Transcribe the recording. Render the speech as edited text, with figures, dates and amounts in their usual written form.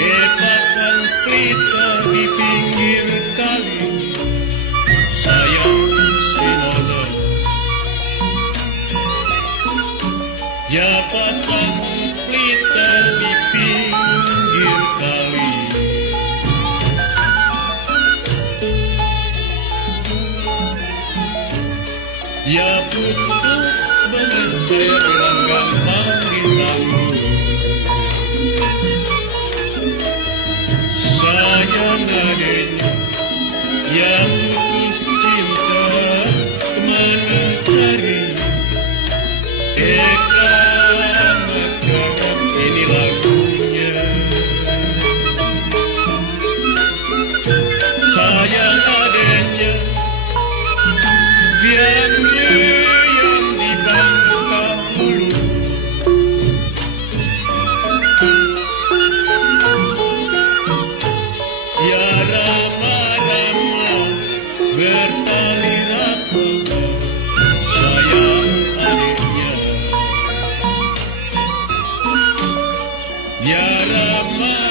pasang pelita di pinggir kali, sayang sinoda. Ya pasang pelita di pinggir kali, ya putus dengan saya bilang gampang disambut. Sayang adanya yang putus cinta kemana hari. Iklan masyarakat ini lagunya. Sayang adanya biarnya yang dibangkang dulu. Ya lama-lama bertali rata sayang adiknya. Ya lama